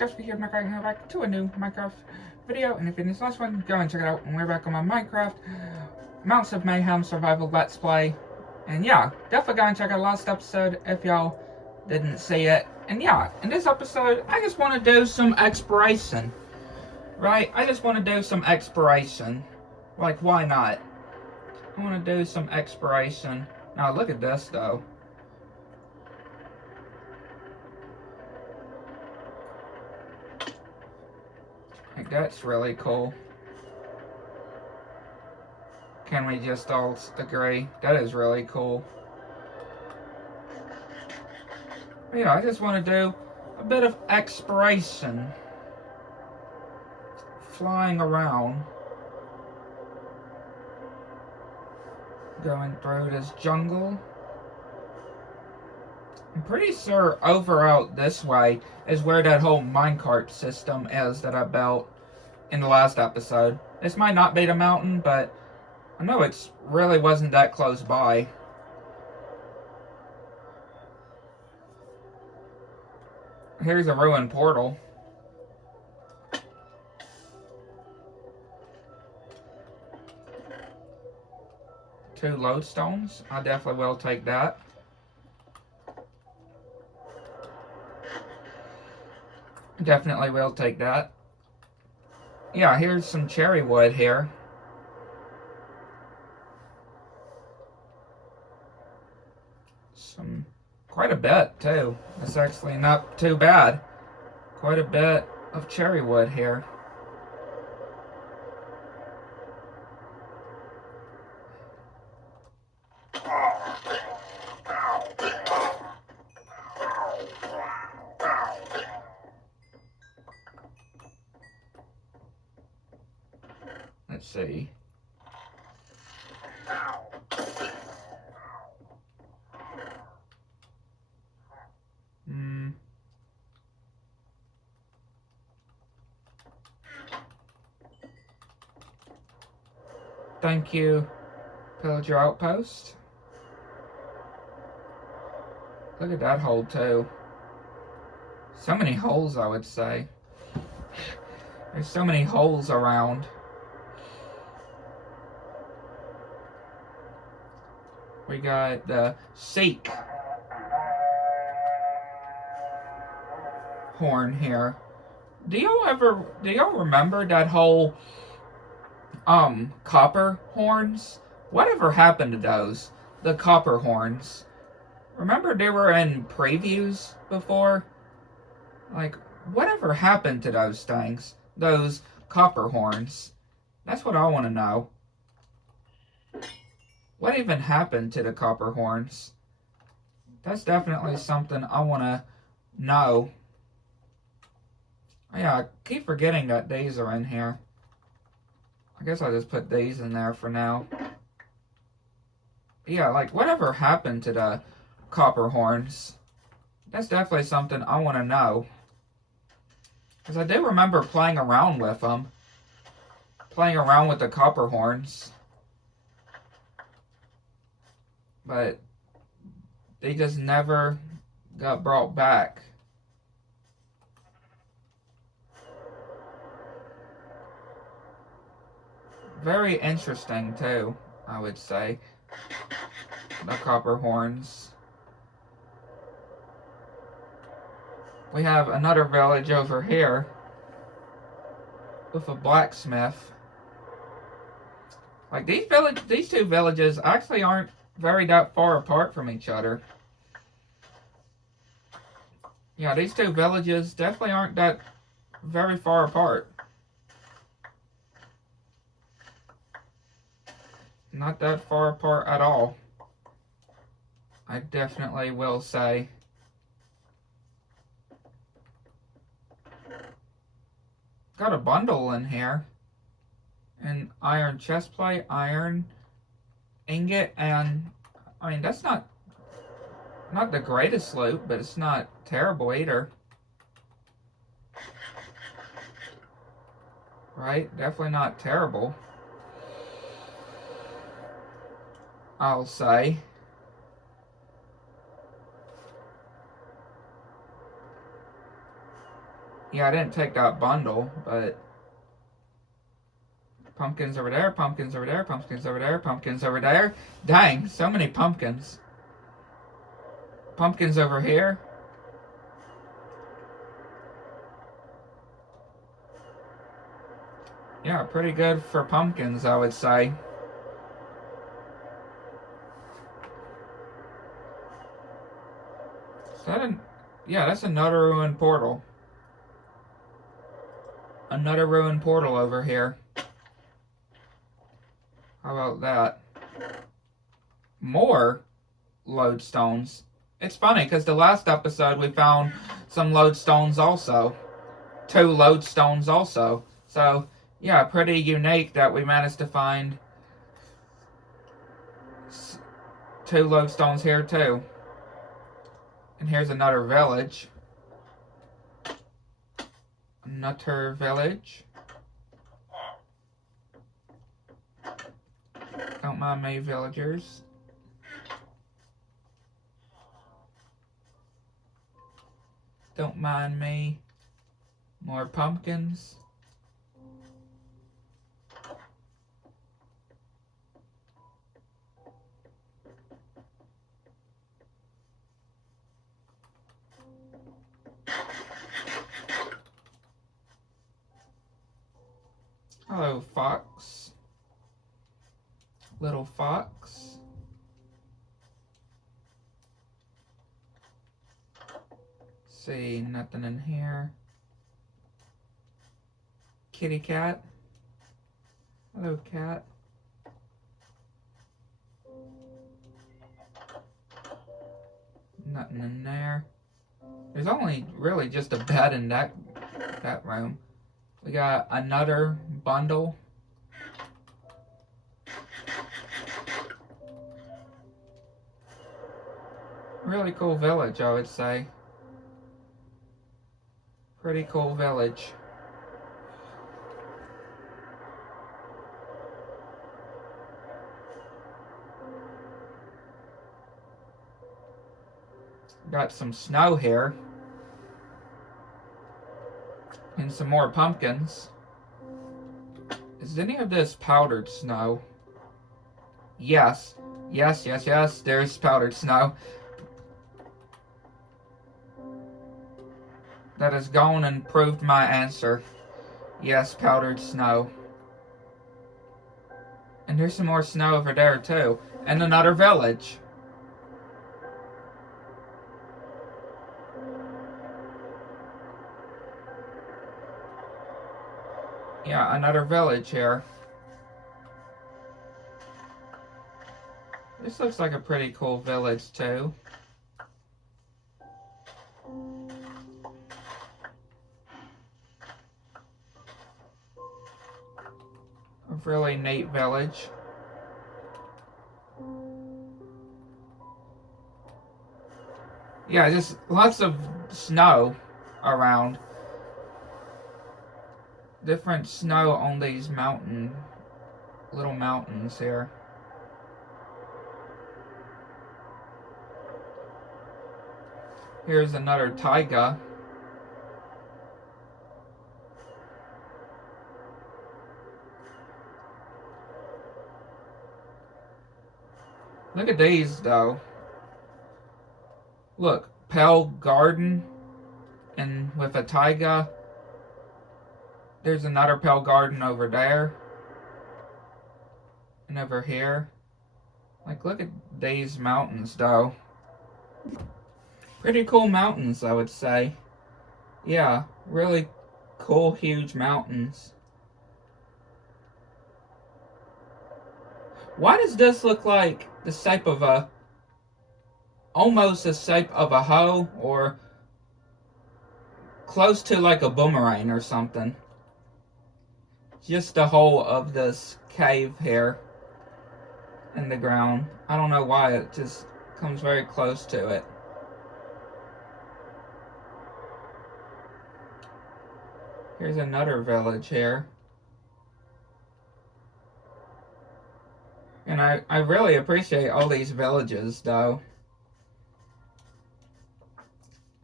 just be here in Minecraft, and back to a new Minecraft video. And if in this last one, go and check it out. And we're back on my Minecraft Mounts of Mayhem Survival Let's Play. And yeah, definitely go and check out last episode if y'all didn't see it. And yeah, in this episode, I just want to do some exploration. Right? I just want to do some exploration. Like, why not? I want to do some exploration. Now, look at this, though. Like, that's really cool. Can we just all agree? That is really cool. But yeah, I just want to do a bit of exploration. Flying around. Going through this jungle. I'm pretty sure over out this way is where that whole minecart system is that I built in the last episode. This might not be the mountain, but I know it really wasn't that close by. Here's a ruined portal. Two lodestones. I definitely will take that. Definitely will take that. Yeah, here's some cherry wood here. Quite a bit too. It's actually not too bad. Quite a bit of cherry wood here. Let's see. Thank you, Pillager Outpost. Look at that hole too. So many holes, I would say. There's so many holes around. We got the Seek horn here. Do y'all remember that whole copper horns? Whatever happened to those? The copper horns. Remember they were in previews before? Like, whatever happened to those things? Those copper horns? That's what I want to know. What even happened to the copper horns? That's definitely something I want to know. Yeah, I keep forgetting that these are in here. I guess I'll just put these in there for now. Yeah, like, whatever happened to the copper horns? That's definitely something I want to know. Because I do remember playing around with them. Playing around with the copper horns. But they just never got brought back. Very interesting too, I would say. The copper horns. We have another village over here with a blacksmith. Like these two villages actually aren't very that far apart from each other. Yeah, these two villages definitely aren't that very far apart. Not that far apart at all. I definitely will say. Got a bundle in here. An iron chestplate, iron ingot, and I mean that's not the greatest loot, but it's not terrible either. Right? Definitely not terrible. I'll say. Yeah, I didn't take that bundle, but pumpkins over there, pumpkins over there, pumpkins over there, pumpkins over there. Dang, so many pumpkins. Pumpkins over here. Yeah, pretty good for pumpkins, I would say. Is that a... Yeah, that's another ruined portal. Another ruined portal over here. How about that? More lodestones. It's funny, because the last episode we found some lodestones also. 2 lodestones also. So, yeah, pretty unique that we managed to find 2 lodestones here too. And here's another village. Another village. Don't mind me, villagers. Don't mind me. More pumpkins. Hello, fox. Little fox. See, nothing in here. Kitty cat. Hello, cat. Nothing in there. There's only really just a bed in that room. We got another bundle. Really cool village, I would say. Pretty cool village. Got some snow here. And some more pumpkins. Is any of this powdered snow? Yes. Yes, yes, yes. There's powdered snow. That has gone and proved my answer. Yes, powdered snow. And there's some more snow over there too. And another village. Yeah, another village here. This looks like a pretty cool village too. A really neat village. Yeah, just lots of snow around. Different snow on these little mountains here. Here's another taiga. Look at these though. Look, Pale Garden and with a taiga. There's another Pale Garden over there. And over here. Like, look at these mountains though. Pretty cool mountains, I would say. Yeah, really cool, huge mountains. Why does this look like the shape of almost the shape of a hoe, or close to like a boomerang or something? Just the hole of this cave here in the ground. I don't know why, it just comes very close to it. Here's another village here. And I really appreciate all these villages, though.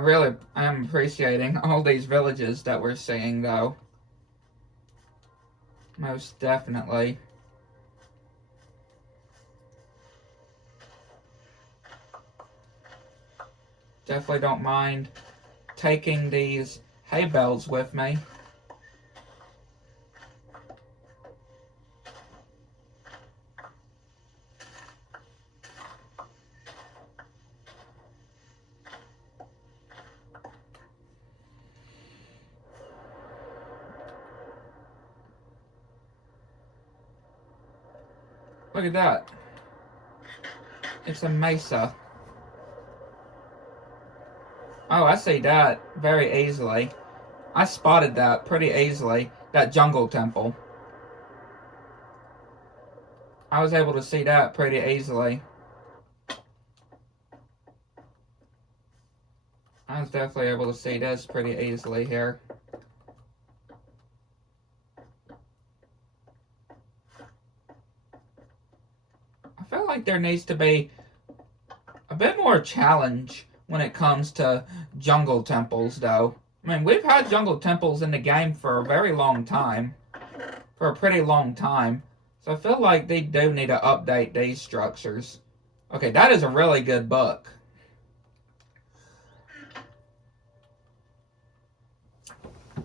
I am appreciating all these villages that we're seeing, though. Most definitely. Definitely don't mind taking these hay bales with me. Look at that. It's a mesa. Oh, I see that very easily. I spotted that pretty easily. That jungle temple. I was able to see that pretty easily. I was definitely able to see this pretty easily here. I feel like there needs to be a bit more challenge when it comes to jungle temples, though. I mean, we've had jungle temples in the game for a very long time. For a pretty long time. So I feel like they do need to update these structures. Okay, that is a really good book.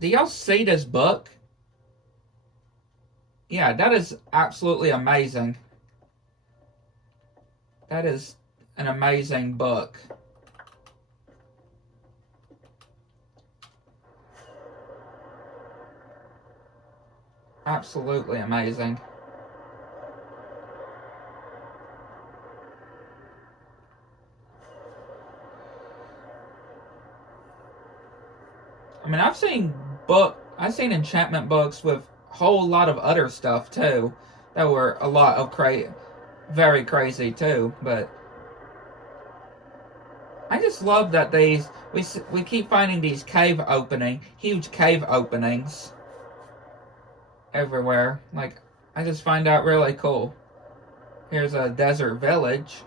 Do y'all see this book? Yeah, that is absolutely amazing. That is an amazing book. Absolutely amazing. I mean, I've seen enchantment books with a whole lot of other stuff too, that were a lot of very crazy too. But I just love that we keep finding these huge cave openings everywhere. Like, I just find that really cool. Here's a desert village.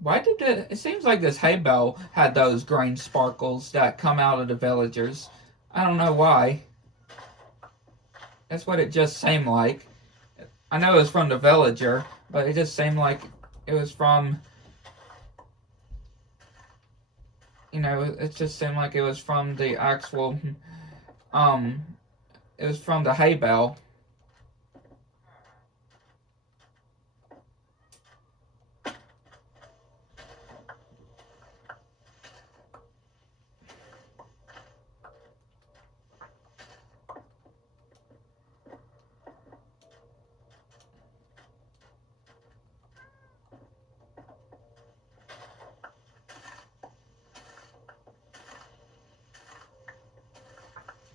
Why did it seems like this hay bale had those green sparkles that come out of the villagers. I don't know why. That's what it just seemed like. I know it was from the villager, but it just seemed like it was from, it just seemed like it was from the actual, it was from the hay bale.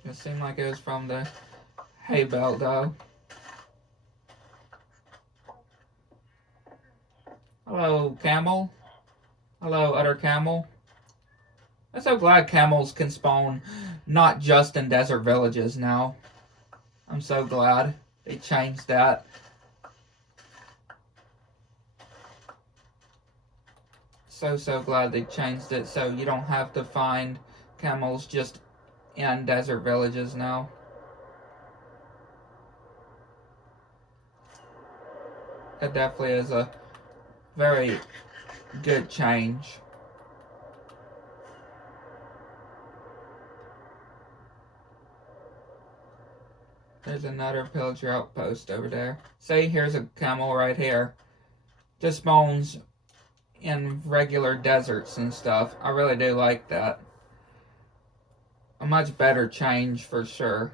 It seemed like it was from the hay bale, though. Hello, camel. Hello, other camel. I'm so glad camels can spawn not just in desert villages now. I'm so glad they changed that. So glad they changed it so you don't have to find camels just in desert villages now. It definitely is a very good change. There's another pillager outpost over there. See, here's a camel right here. Just spawns in regular deserts and stuff. I really do like that. A much better change for sure.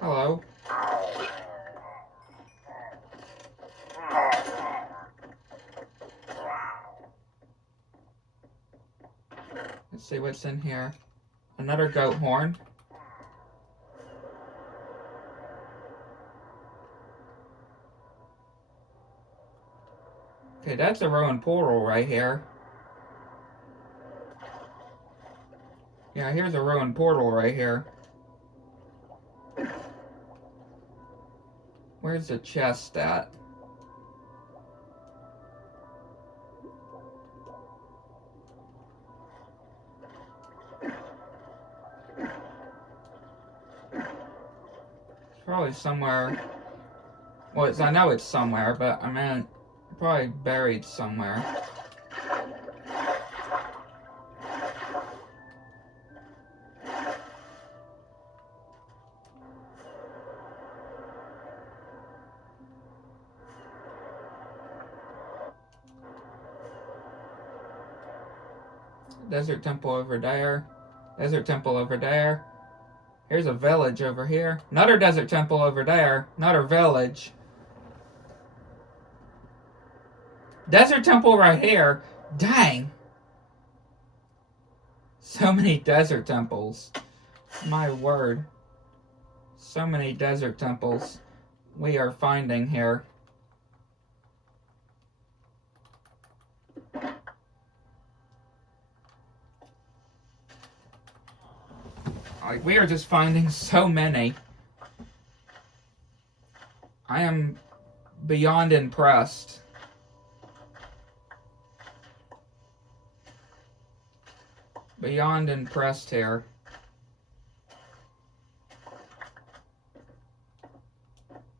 Hello. Let's see what's in here. Another goat horn. Okay, that's a ruined portal right here. Yeah, here's a ruined portal right here. Where's the chest at? It's probably somewhere. Well, I know it's somewhere, but I mean, probably buried somewhere. Desert temple over there. Desert temple over there. Here's a village over here. Another desert temple over there. Another village. Desert temple right here. Dang. So many desert temples. My word. So many desert temples we are finding here. Like, we are just finding so many. I am beyond impressed. Beyond impressed here.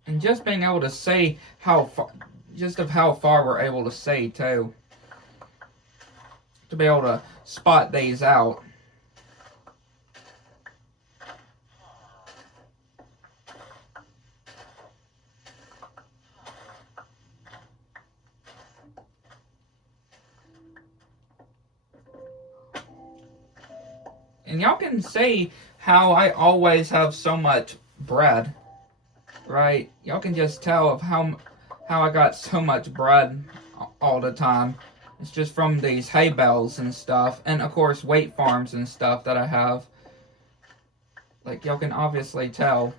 And just being able to see how far, just of how far we're able to see too. To be able to spot these out. And y'all can see how I always have so much bread, right? Y'all can just tell of how I got so much bread all the time. It's just from these hay bales and stuff, and of course wheat farms and stuff that I have. Like, y'all can obviously tell.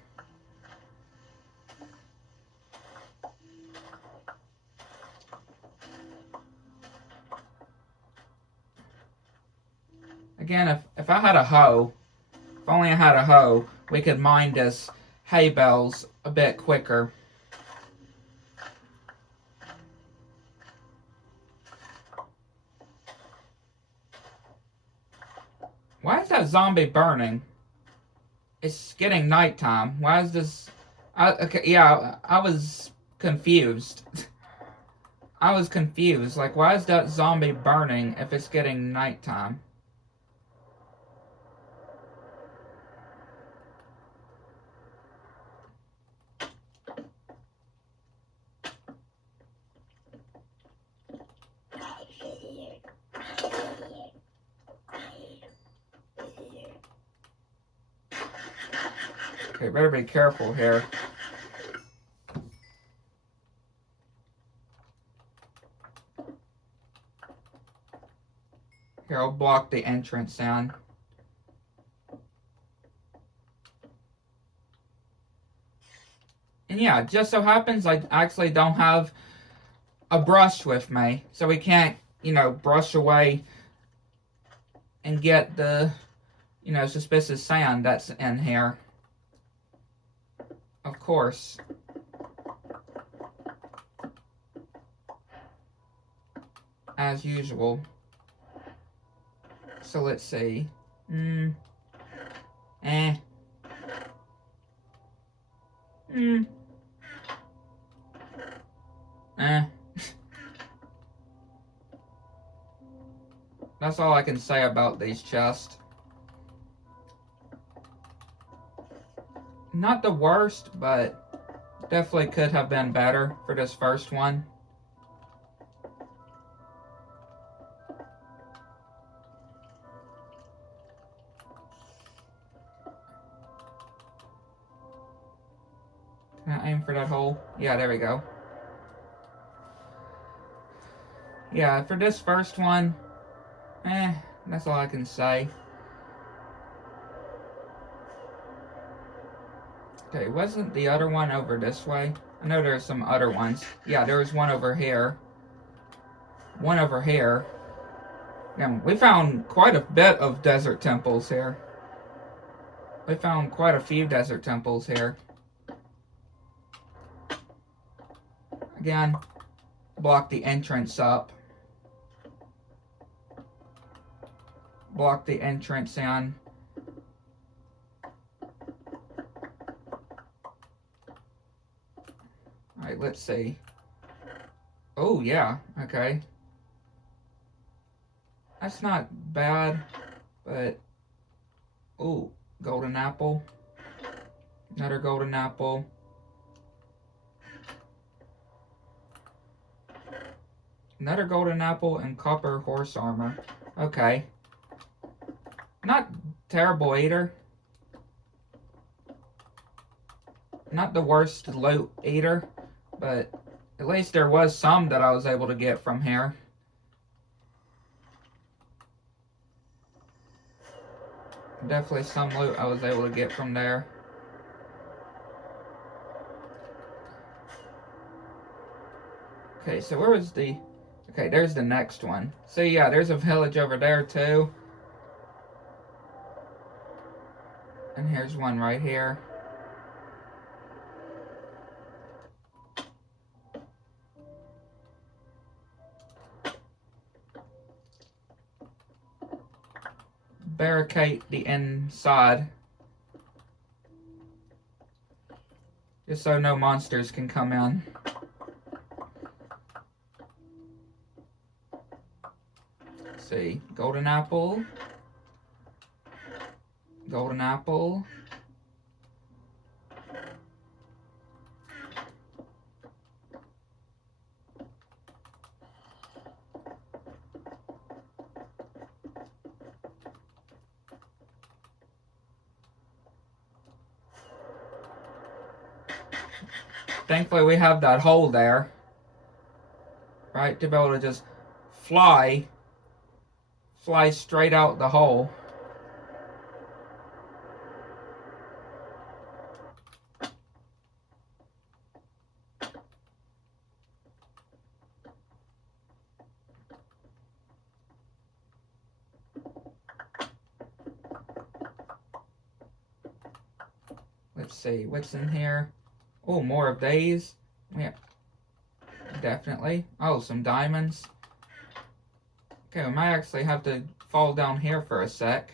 Again, if I had a hoe, if only I had a hoe, we could mine this hay bales a bit quicker. Why is that zombie burning? It's getting nighttime. Why is this... okay, yeah, I was confused. I was confused. Like, why is that zombie burning if it's getting nighttime? Okay, better be careful here. Here, I'll block the entrance down. And yeah, it just so happens I actually don't have a brush with me, so we can't, you know, brush away and get the, you know, suspicious sand that's in here. Of course. As usual. So let's see. That's all I can say about these chests. Not the worst, but definitely could have been better for this first one. Can I aim for that hole? Yeah, there we go. Yeah, for this first one, that's all I can say. Okay, wasn't the other one over this way? I know there's some other ones. Yeah, there was one over here. one over here. And we found quite a bit of desert temples here. We found quite a few desert temples here. Again, block the entrance up. Block the entrance in. Alright, let's see. Oh, yeah, okay. That's not bad, but... Oh, golden apple. Another golden apple. Another golden apple and copper horse armor. Okay. Not terrible either. Not the worst loot either, but at least there was some that I was able to get from here. Definitely some loot I was able to get from there. Okay, so where was the... Okay, there's the next one. So yeah, there's a village over there too. And here's one right here. Barricade the inside. Just so no monsters can come in. Let's see. Golden apple. Golden apple. Thankfully we have that hole there, right, to be able to just fly straight out the hole. Let's see, what's in here? Oh, more of these. Yeah, definitely. Oh, some diamonds. Okay, we might actually have to fall down here for a sec.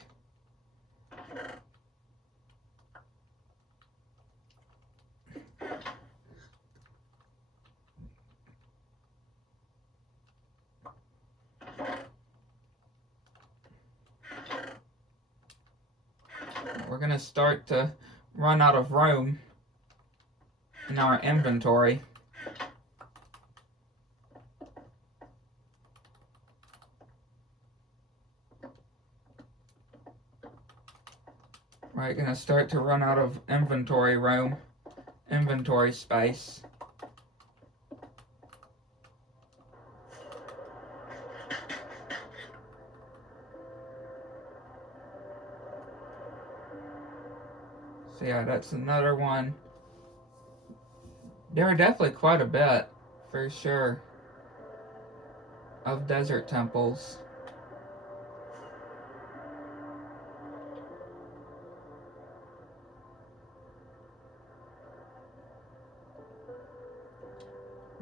We're gonna start to run out of room in our inventory. We're gonna start to run out of inventory room, inventory space. So yeah, that's another one. There are definitely quite a bit, for sure, of desert temples.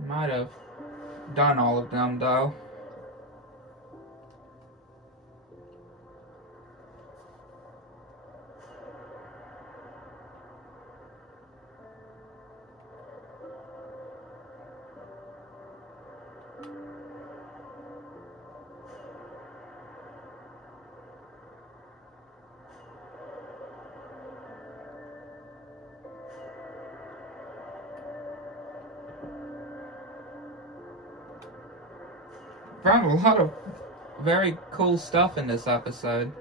Might have done all of them though. Found a lot of very cool stuff in this episode,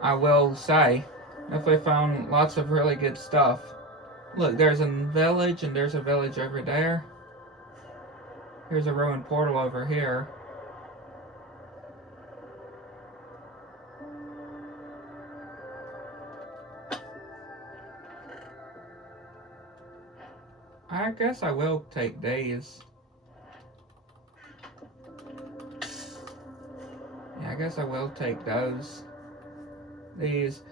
I will say. Definitely found lots of really good stuff. Look, there's a village, and there's a village over there. Here's a ruined portal over here. I guess I will take days. I guess I will take those. These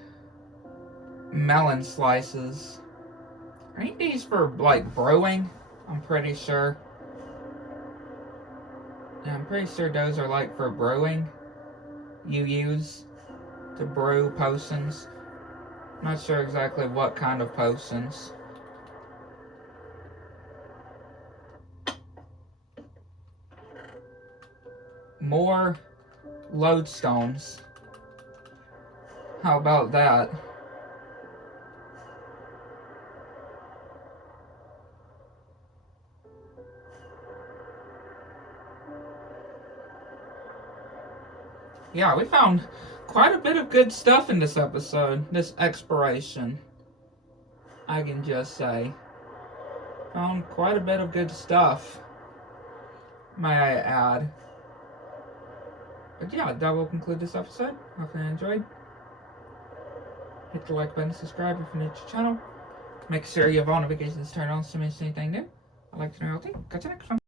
melon slices. Ain't these for, like, brewing? I'm pretty sure. Yeah, I'm pretty sure those are, like, for brewing. You use to brew potions. Not sure exactly what kind of potions. More lodestones. How about that? Yeah, we found quite a bit of good stuff in this episode, this exploration. I can just say. Found quite a bit of good stuff, may I add. But yeah, that will conclude this episode. Hopefully you enjoyed. Hit the like button, subscribe if you're new to the channel. Make sure you have all notifications turned on so you miss anything new. I'd like to know your thing. Catch you next one.